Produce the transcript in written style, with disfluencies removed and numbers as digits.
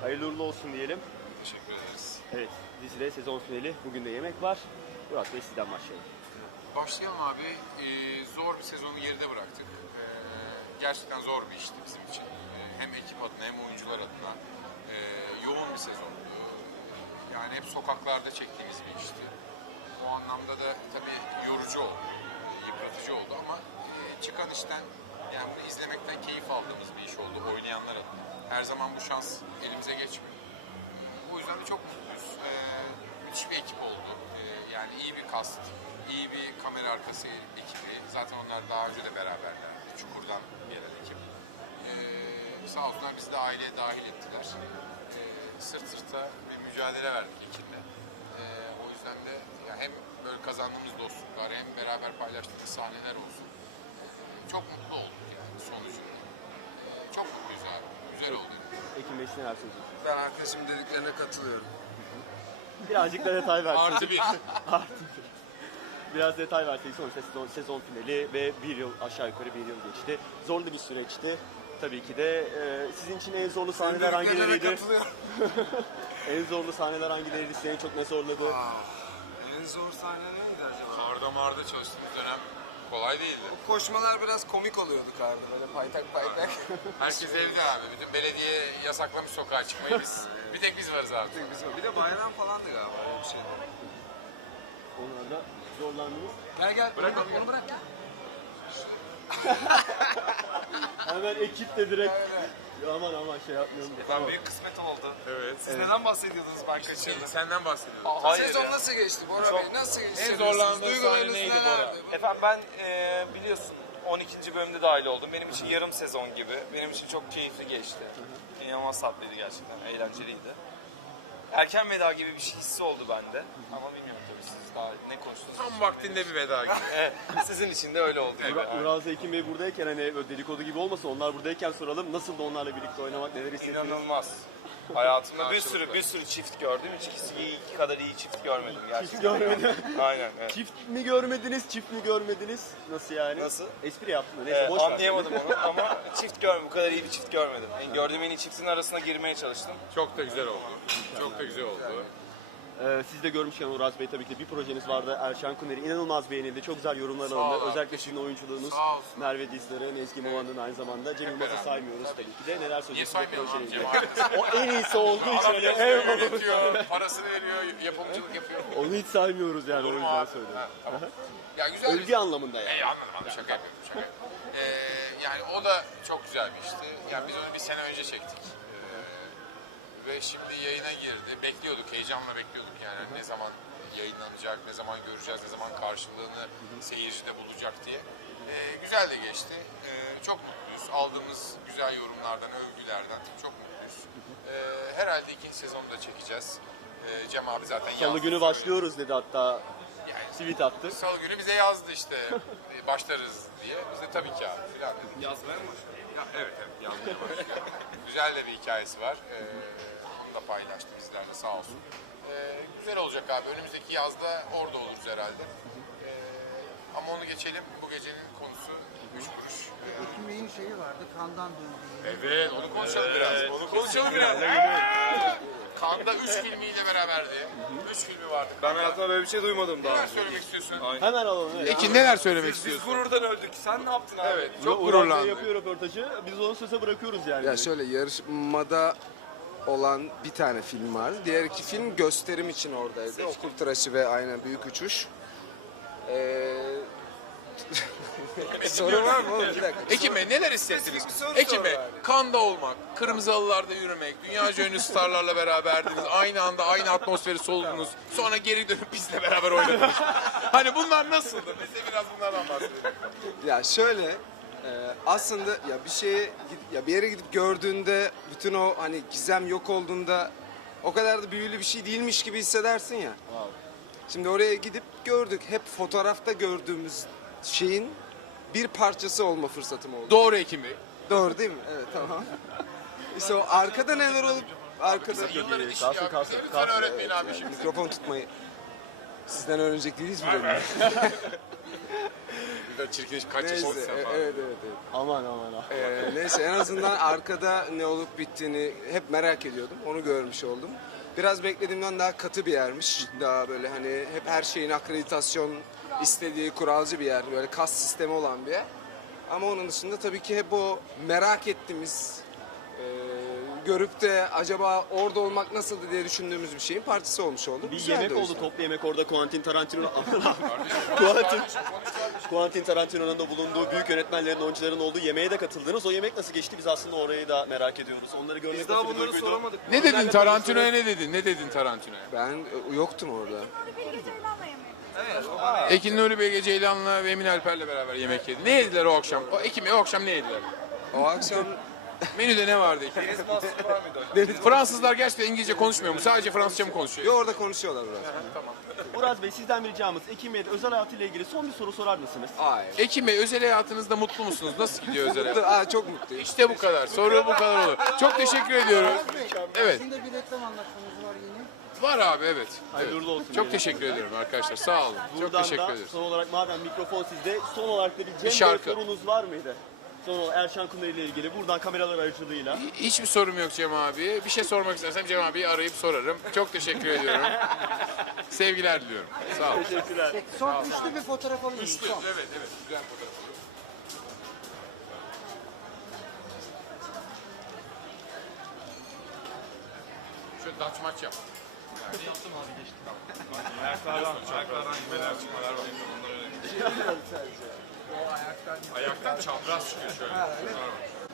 Hayırlı uğurlu olsun diyelim. Teşekkür ederiz. Evet, dizide sezon finali. Bugün de yemek var. Murat Bey sizden başlayalım. Başlayalım abi. Zor bir sezonu geride bıraktık. Gerçekten zor bir işti bizim için. Hem ekip adına hem oyuncular adına. Yoğun bir sezondu. Yani hep sokaklarda çektiğimiz bir işti. O anlamda da tabii yorucu oldu, yıpratıcı oldu ama çıkan işten, yani bunu izlemekten keyif aldığımız bir iş oldu oynayanlar adına. Her zaman bu şans elimize geçmiyor. O yüzden de çok mutluyuz. Müthiş bir ekip oldu. Yani iyi bir kast, iyi bir kamera arkası ekibi. Zaten onlar daha önce de beraberlerdi. Çukur'dan gelen ekip. Sağ olsunlar bizi de aileye dahil ettiler. Sırt sırta bir mücadele verdik ekiple. O yüzden de ya hem böyle kazandığımız dostluklar hem beraber paylaştığımız sahneler olsun. Çok mutlu olduk yani sonucunda. Çok mutluyuz abi. Güzel oldu. Ekim Bey siz neler söyleyeceksiniz? Ben arkadaşımın dediklerine katılıyorum. Birazcık da detay verseniz. Artı bir. Biraz detay verseniz. Sonuçta sezon finali ve bir yıl, aşağı yukarı bir yıl geçti. Zorlu bir süreçti. Tabii ki de sizin için en zorlu sahneler hangileriydi? Katılıyorum. En zorlu sahneler hangileriydi? Sizi en çok ne zorladı? En zor sahne neydi acaba? Karda marda çalıştığımız dönem kolay değildi. O koşmalar biraz komik oluyordu karda, böyle paytak paytak. Herkes evde abi. Bütün belediye yasaklamış sokağa çıkmayı biz. Bir tek biz varız abi. Bir de bayram falandı galiba, öyle bir şey. Onlarda zorlandınız. Gel Bırak onu bırak. Hemen ekip de direkt aman şey yapmayalım. Ben büyük kısmet oldu. Evet. Siz neden bahsediyordunuz ben kaçırdım? Senden bahsediyorum. Hayır. Sezon nasıl geçti Bora Bey? Nasıl geçti? En zorlandığın Duygularınız sahne neydi nelerdi? Bora? Efendim ben biliyorsun 12. bölümde dahil oldum. Benim için yarım sezon gibi. Benim için çok keyifli geçti. İnanılmaz tatlıydı gerçekten. Eğlenceliydi. Erken veda gibi bir şey hissi oldu bende. Ama bilmiyorum tabii siz daha ne konuştunuz. Tam vaktinde bir veda gibi. Evet, sizin için de öyle oldu. Uraz ve Ekim Bey buradayken hani böyle dedikodu gibi olmasın, onlar buradayken soralım. Nasıl da onlarla birlikte oynamak, neler hissettiniz? İnanılmaz. Hayatımda bir sürü çift gördüm. Hiç ikisi kadar iyi çift görmedim gerçekten. Çift görmedim. Aynen. Evet. Çift mi görmediniz, çift mi görmediniz? Nasıl yani? Nasıl? Espri yaptım da neyse boş ver. Anlayamadım onu ama bu kadar iyi bir çift görmedim. Yani gördüğüm en iyi çiftin arasına girmeye çalıştım. Çok da güzel oldu. Çok da güzel oldu. Siz de görmüşken Uraz Bey tabii ki de bir projeniz vardı. Erşan Kuneri inanılmaz beğenildi. Çok güzel yorumlar Sağ ol alındı. abi, Özellikle sizin oyunculuğunuz. Sağ olsun. Merve Dizdar'ın, Ezgi Mova'nın aynı zamanda. Cem Yılmaz'ı beraber. saymıyoruz tabii ki de. Neler Niye söyleyeceksiniz saymıyorum abi projenizde? Cem abi? O en iyisi olduğu için. Adam hani yazıyor, en yönetiyor, parasını veriyor, yapımcılık yapıyor. Onu hiç saymıyoruz yani, o Olur mu yüzden abi? söylüyorum. Ha, tamam. Ya güzel bir Övgü anlamında yani. anladım, şaka yapıyorum, şaka. Yani o da çok güzel bir işti. Yani biz onu bir sene önce çektik. Ve şimdi yayına girdi. Bekliyorduk, heyecanla bekliyorduk yani. Ne zaman yayınlanacak, ne zaman göreceğiz, ne zaman karşılığını seyircide bulacak diye. Güzel de geçti. Çok mutluyuz. Aldığımız güzel yorumlardan, övgülerden çok mutluyuz. Herhalde ikinci sezonu da çekeceğiz. Cem abi zaten yazdı. Salı günü başlıyoruz dedi hatta. Yani Tweet attı. Salı günü bize yazdı işte başlarız diye. Biz de tabii ki abi filan dedik. Yazmaya mı? Evet yazmaya başlıyor. Güzel de bir hikayesi var. Onu da paylaştı bizlerle sağ olsun. Güzel olacak abi. Önümüzdeki yazda orada oluruz herhalde. Ama onu geçelim. Bu gecenin konusu 3 kuruş. Ekim Bey'in şeyi vardı, kandan döndüğü. Evet onu konuşalım biraz. Onu konuşalım biraz. Kanda 3 filmiyle beraberdi. 3 filmi vardı. Ben hayatımda böyle bir şey duymadım daha Neler önce. söylemek istiyorsun? Hemen alalım. Evet. Ekin neler söylemek Biz istiyorsun? gururdan öldük. Sen ne yaptın abi? Evet, Çok çok Uraz Bey gururlandık. yapıyor röportajı. Biz onu söze bırakıyoruz yani. Ya şöyle, yarışmada olan bir tane film vardı. Diğer iki film gösterim için oradaydı. Okul Tıraşı ve aynen Büyük Uçuş. Sorun var mı oğlum? Bir dakika. Ekim Bey neler hissettiniz? Spesifik bir soru Ekim sor Bey, yani. Kanda olmak, kırmızı halılarda yürümek, dünyaca ünlü starlarla beraberdiniz, aynı anda aynı atmosferi soludunuz, sonra geri dönüp bizle beraber oynadınız. Hani bunlar nasıldı? Bize biraz bunlardan bahsedelim. Ya şöyle, aslında ya bir yere gidip gördüğünde bütün o hani gizem yok olduğunda o kadar da büyülü bir şey değilmiş gibi hissedersin ya. Şimdi oraya gidip gördük. Hep fotoğrafta gördüğümüz şeyin bir parçası olma fırsatım oldu. Doğru Ekim Bey. Doğru değil mi? Evet, tamam. İşte o arkada neler olup arkada Yılların işi Kalsın, ya. kalsın, Bize lütfen kalsın. öğretmeyin abi şimdi. mikrofon tutmayı sizden öğrenecek değiliz mi? Biraz çirkin kaç Neyse, yaşındasın evet, falan. evet. Aman aman. Neyse en azından arkada ne olup bittiğini hep merak ediyordum. Onu görmüş oldum. Biraz beklediğimden daha katı bir yermiş. Daha böyle hani hep her şeyin akreditasyon istediği kuralcı bir yer. Böyle kas sistemi olan bir yer. Ama onun dışında tabii ki hep o merak ettiğimiz, görüp de acaba orada olmak nasıldı diye düşündüğümüz bir şeyin partisi olmuş oldu. Bir Güzeldi yemek o oldu, yüzden. toplu yemek orada Quentin Tarantino. Quentin Tarantino'nun da bulunduğu büyük yönetmenlerin, oyuncuların olduğu yemeğe de katıldınız. O yemek nasıl geçti? Biz aslında orayı da merak ediyoruz. Onları görmek Biz daha nasıl bir bunları duyguydu? soramadık. Ne dedin Tarantino'ya ne dedin? Ne dedin Tarantino'ya? Ben yoktum orada. Ekin Nuri Bilge Ceylan'la ve Emin Alper'le beraber yemek yedi. Ne yediler o akşam? O akşam ne yediler? O akşam Menüde ne vardı Ekin? Deniz mahsulü var mıydı? Fransızlar gerçekten İngilizce konuşmuyor mu? Sadece Fransızca mı konuşuyor? yo, orada konuşuyorlar biraz. Uraz Bey, sizden bir ricamız. Ekim Bey'de özel hayatıyla ilgili son bir soru sorar mısınız? Hayır. Ekin Bey, özel hayatınızda mutlu musunuz? Nasıl gidiyor özel hayat? Aa, çok mutluyum. İşte bu kadar. Soru bu kadar olur. Çok teşekkür ediyorum. Evet. Sizin de bir reklam anlaşmanız var yine. Var abi, evet. Hayırlı Evet. olsun. Çok diyelim. teşekkür ediyorum arkadaşlar. Sağ olun. Çok Buradan teşekkür da ederiz. son olarak madem mikrofon sizde, son olarak da bir Cem Bey şarkı. sorunuz var mıydı? Son olarak Erşan Kuneri ile ilgili buradan kameralar aracılığıyla. Hiçbir sorum yok Cem abi. Bir şey sormak istersem Cem abiyi arayıp sorarım. Çok teşekkür ediyorum. Sevgiler diliyorum. Sağ olun. Teşekkürler. Peki son üçlü bir fotoğraf alayım. Üçlü. Son. Evet, evet. Güzel fotoğraf. Şöyle daç maç yap. Ayaktan çapraz çıkıyor şöyle.